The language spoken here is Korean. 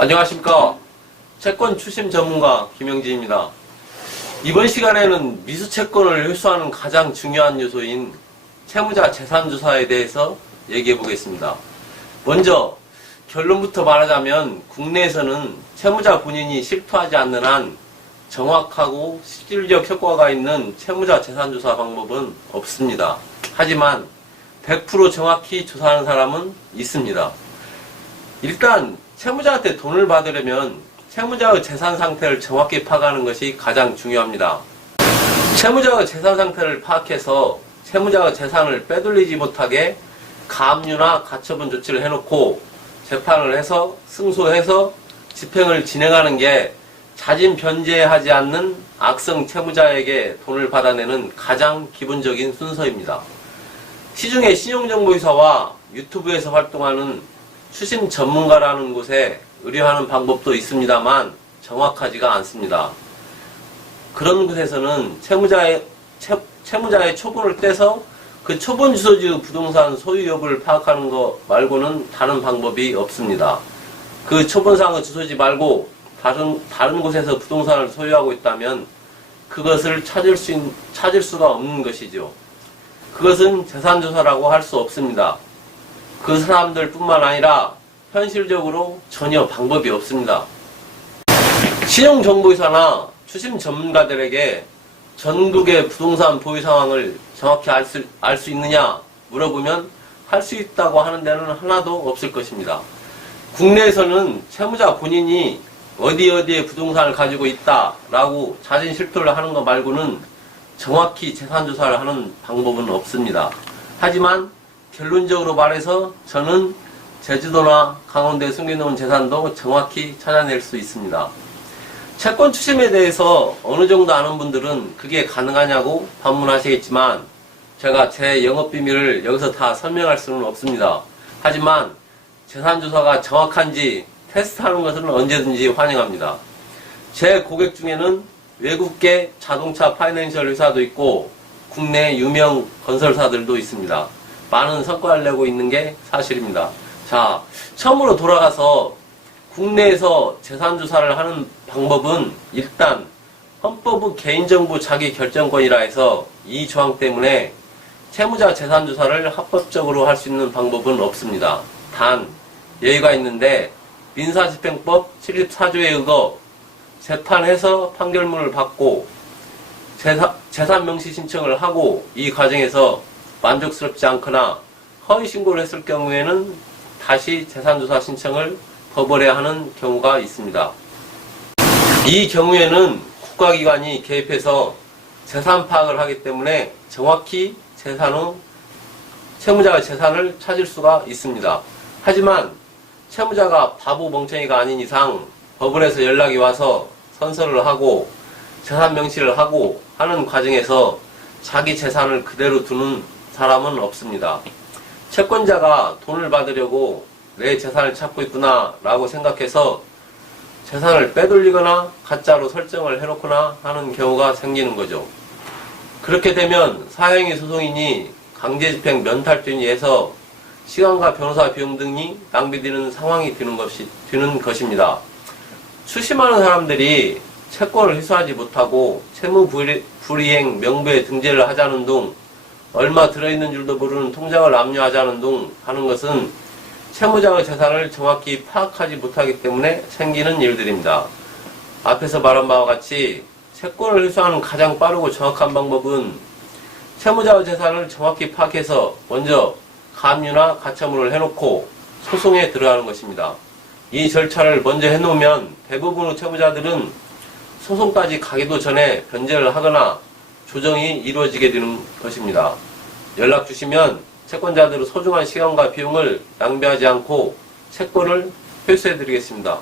안녕하십니까. 채권 추심 전문가 김영진입니다. 이번 시간에는 미수채권을 회수하는 가장 중요한 요소인 채무자 재산조사에 대해서 얘기해 보겠습니다. 먼저 결론부터 말하자면 국내에서는 채무자 본인이 실토하지 않는 한 정확하고 실질적 효과가 있는 채무자 재산조사 방법은 없습니다. 하지만 100% 정확히 조사하는 사람은 있습니다. 일단 채무자한테 돈을 받으려면 채무자의 재산 상태를 정확히 파악하는 것이 가장 중요합니다. 채무자의 재산 상태를 파악해서 채무자의 재산을 빼돌리지 못하게 가압류나 가처분 조치를 해놓고 재판을 해서 승소해서 집행을 진행하는 게 자진 변제하지 않는 악성 채무자에게 돈을 받아내는 가장 기본적인 순서입니다. 시중에 신용정보회사와 유튜브에서 활동하는 추심 전문가라는 곳에 의뢰하는 방법도 있습니다만 정확하지가 않습니다. 그런 곳에서는 채무자의 초본을 떼서 그 초본 주소지 부동산 소유 여부를 파악하는 것 말고는 다른 방법이 없습니다. 그 초본상의 주소지 말고 다른 곳에서 부동산을 소유하고 있다면 그것을 찾을 수가 없는 것이죠. 그것은 재산조사라고 할 수 없습니다. 그 사람들 뿐만 아니라 현실적으로 전혀 방법이 없습니다. 신용정보회사나 추심 전문가들에게 전국의 부동산 보유 상황을 정확히 알 수 있느냐 물어보면 할 수 있다고 하는 데는 하나도 없을 것입니다. 국내에서는 채무자 본인이 어디에 부동산을 가지고 있다라고 자진 실토를 하는 것 말고는 정확히 재산조사를 하는 방법은 없습니다. 하지만 결론적으로 말해서 저는 제주도나 강원도에 숨겨놓은 재산도 정확히 찾아낼 수 있습니다. 채권 추심에 대해서 어느 정도 아는 분들은 그게 가능하냐고 반문하시겠지만 제가 제 영업비밀을 여기서 다 설명할 수는 없습니다. 하지만 재산조사가 정확한지 테스트하는 것은 언제든지 환영합니다. 제 고객 중에는 외국계 자동차 파이낸셜 회사도 있고 국내 유명 건설사들도 있습니다. 많은 성과를 내고 있는 게 사실입니다. 자, 처음으로 돌아가서 국내에서 재산조사를 하는 방법은 일단 헌법의 개인정보 자기결정권이라 해서 이 조항 때문에 채무자 재산조사를 합법적으로 할 수 있는 방법은 없습니다. 단 예의가 있는데 민사집행법 74조에 의거 재판해서 판결문을 받고 재산 명시 신청을 하고 이 과정에서 만족스럽지 않거나 허위 신고를 했을 경우에는 다시 재산조사 신청을 거부해야 하는 경우가 있습니다. 이 경우에는 국가기관이 개입해서 재산 파악을 하기 때문에 정확히 채무자의 재산을 찾을 수가 있습니다. 하지만 채무자가 바보 멍청이가 아닌 이상 법원에서 연락이 와서 선서를 하고 재산 명시를 하고 하는 과정에서 자기 재산을 그대로 두는 사람은 없습니다. 채권자가 돈을 받으려고 내 재산을 찾고 있구나 라고 생각해서 재산을 빼돌리거나 가짜로 설정을 해놓거나 하는 경우가 생기는 거죠. 그렇게 되면 사행위 소송이니 강제집행 면탈죄니 해서 시간과 변호사 비용 등이 낭비되는 상황이 되는 것입니다. 추심하는 사람들이 채권을 회수하지 못하고 채무불이행 명부에 등재를 하자는 둥 얼마 들어있는 줄도 모르는 통장을 압류하자는 둥 하는 것은 채무자의 재산을 정확히 파악하지 못하기 때문에 생기는 일들입니다. 앞에서 말한 바와 같이 채권을 회수하는 가장 빠르고 정확한 방법은 채무자의 재산을 정확히 파악해서 먼저 가압류나 가처분을 해놓고 소송에 들어가는 것입니다. 이 절차를 먼저 해놓으면 대부분의 채무자들은 소송까지 가기도 전에 변제를 하거나 조정이 이루어지게 되는 것입니다. 연락 주시면 채권자들의 소중한 시간과 비용을 낭비하지 않고 채권을 회수해 드리겠습니다.